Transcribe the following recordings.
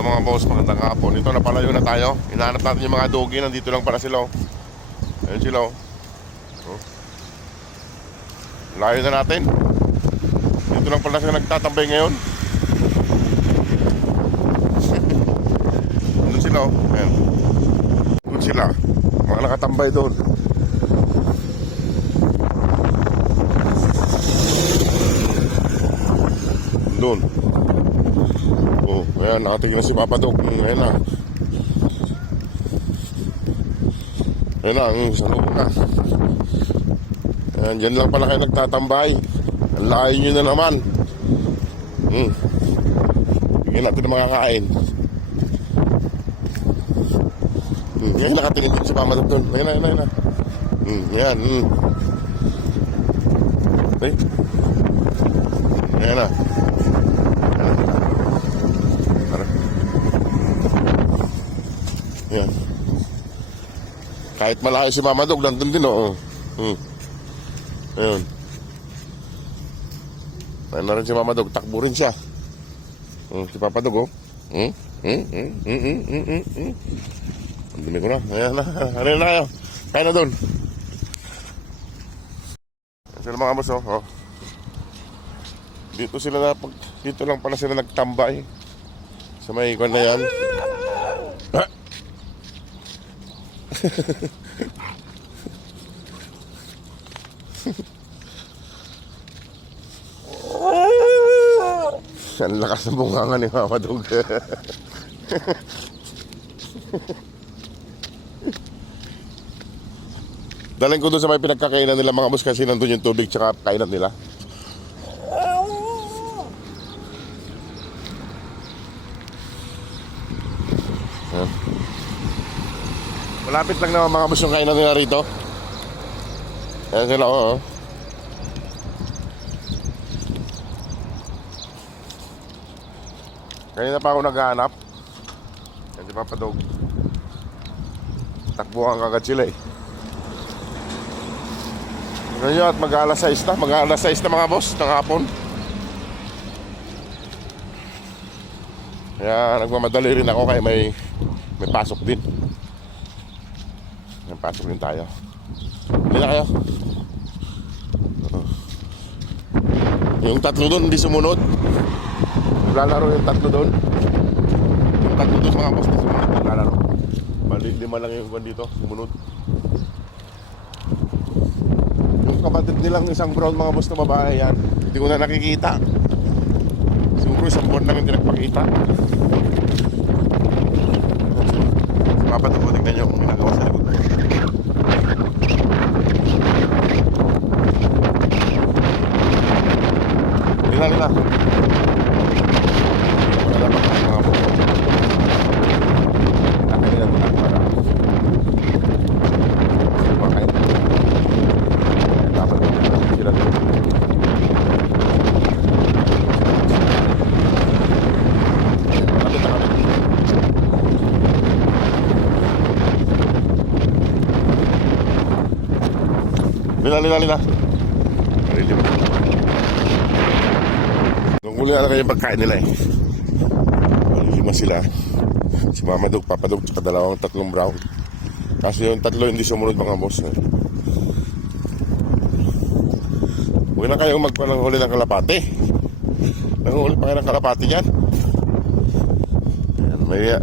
Hello mga boss, magandang hapon. Ito, napalayo na tayo. Hinahanap natin yung mga dogi. Nandito lang pala sila. Ayun sila. Layo na natin. Dito lang pala sila nagtatambay ngayon. Doon sila. Ayan. Doon sila. Mga nakatambay doon. Doon. Oh, ayan, nakatingin na si Papa Dog. Ayan na. Ayan na, ang sanong na. Ayan, dyan lang pala kayo nagtatambay. Ang layo nyo na naman. Bigyan natin ng makakain. Ayan, nakatingin din si Papa Dog doon. Ayan na, ayan na. Ayan. Okay. Ayan na. Yan. Kahit malayo si Mama Dog, nandun din o. Ayun. Ayun na rin si Mama Dog, takbo rin siya. Si Papa Dog o. Ang dumi ko na. Ayan na. Ano na kayo? Kaya na dun. Ayan sila mga boss o. Dito lang pala sila nagtambay. Sa may ikon na yan. Ang lakas ng bunganga ni Mama Dog. Dalhin ko doon sa may pinagkakainan nila mga boss kasi nandun yung tubig tsaka kainan nila. Malapit lang naman mga boss yung kainan nila rito. Ayan sila oo. Kanina pa ako naghahanap. Yan si Papa Dog. Takbuhan kagad sila eh. Ngayon at mag-alas 6 na. Mag-alas 6 na mga boss ng hapon. Kaya nagmamadali rin ako kaya may pasok din. Pasok din tayo. Hindi na kayo. Yung tatlo doon hindi sumunod. Naglalaro yung tatlo doon. Yung tatlo doon mga boss hindi sumunod. Naglalaro. Bali, 5 lang yung iwan dito. Sumunod. Yung kapatid nilang isang brown mga boss na babae yan. Hindi ko na nakikita. Siguro isang buwan lang hindi nagpakita. Papatid ko tignan nyo kung ginagawa sa likod. Nila. Wala dapat ang mga buko. Nakakita nila para makain. Dapat sila doon. Malapit na kami. Lila. Huli na kayo yung pagkain nila eh. 5 sila. Si Mama Dog, Papa Dog, tsaka tatlong brown. Kasi yung tatlo hindi sumunod mga boss eh. Huwag na kayong magpananghuli ng kalapate. Nanghuli pa kayo ng kalapate dyan.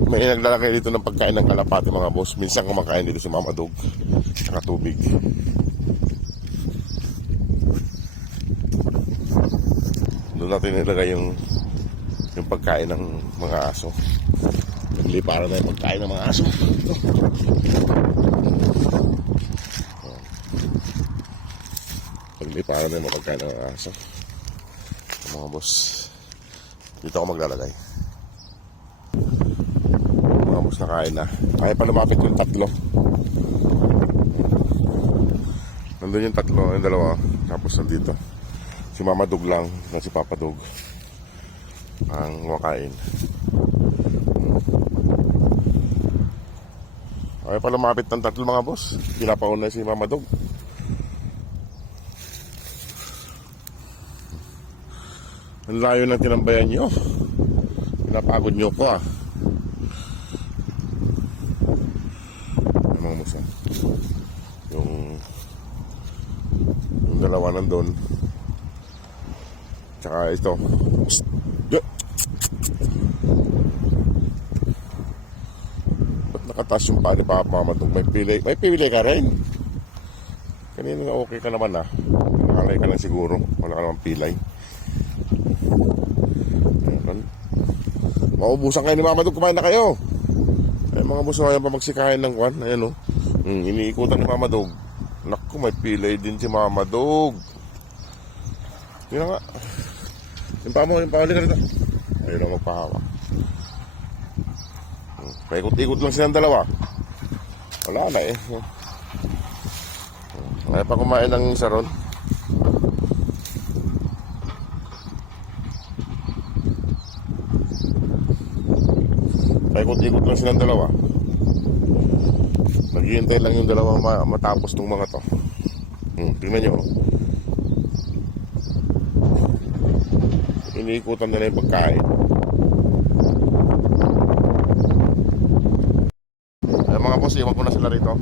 May naglalagay dito ng pagkain ng kalapate mga boss. Minsan kumakain dito si Mama Dog. Tsaka tubig. Doon natin nilagay yung pagkain ng mga aso. Nagliparan na yung pagkain ng mga aso. Nagliparan na yung pagkain ng mga aso. Mga boss, dito ako maglalagay. Mga boss nakain na. Kaya pa lumapit yung tatlo. Nandun yung tatlo, yung dalawa. Tapos nandito si Mama Dog lang at si Papa Dog ang kumakain. Ay pa lumapit ng tatlo mga boss. Pinapauna si Mama Dog. Ang layo ng tinambayan nyo. Pinapagod nyo ko ah. mo siya. Yung dalawa nandun. Tsaka ito. Psst. Ba't nakataas yung paa ni Papa Mamadog? May pili ka rin. Kanina nga okay ka naman ah. Nakalay ka lang siguro. Wala ka naman pilay. Ayan. Maubusan kayo ni Mamadog. Kumain na kayo. Ay mga buso ngayon pa magsikain ng kwan. Ayan o. Iniikutan ni Mamadog. Naku, may pilay din si Mamadog. Yun na nga. Yung pa mo ka rito. Ayun na magpahawa. Paikot-ikot lang silang dalawa. Wala na eh. Kaya pa kumain ng isa ron. Paikot-ikot lang silang dalawa. Naghihintay lang yung dalawa matapos tong mga to. Tingnan nyo. Iniikutan nila yung pagkain. Ay, mga boss, iwan ko na sila rito.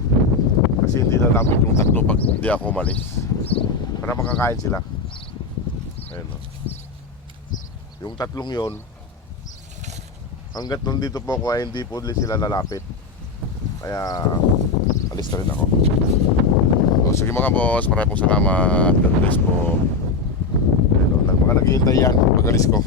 Kasi hindi na dapat yung tatlo pag hindi ako umalis. Para makakain sila. Ayun o. Yung tatlong yon, hanggat nandito po ako ay hindi po ulit sila lalapit. Kaya alis na rin ako. So, sige mga boss, maraming pong salamat. God bless po. Ayun o, mga naghihintay yan pag alis ko.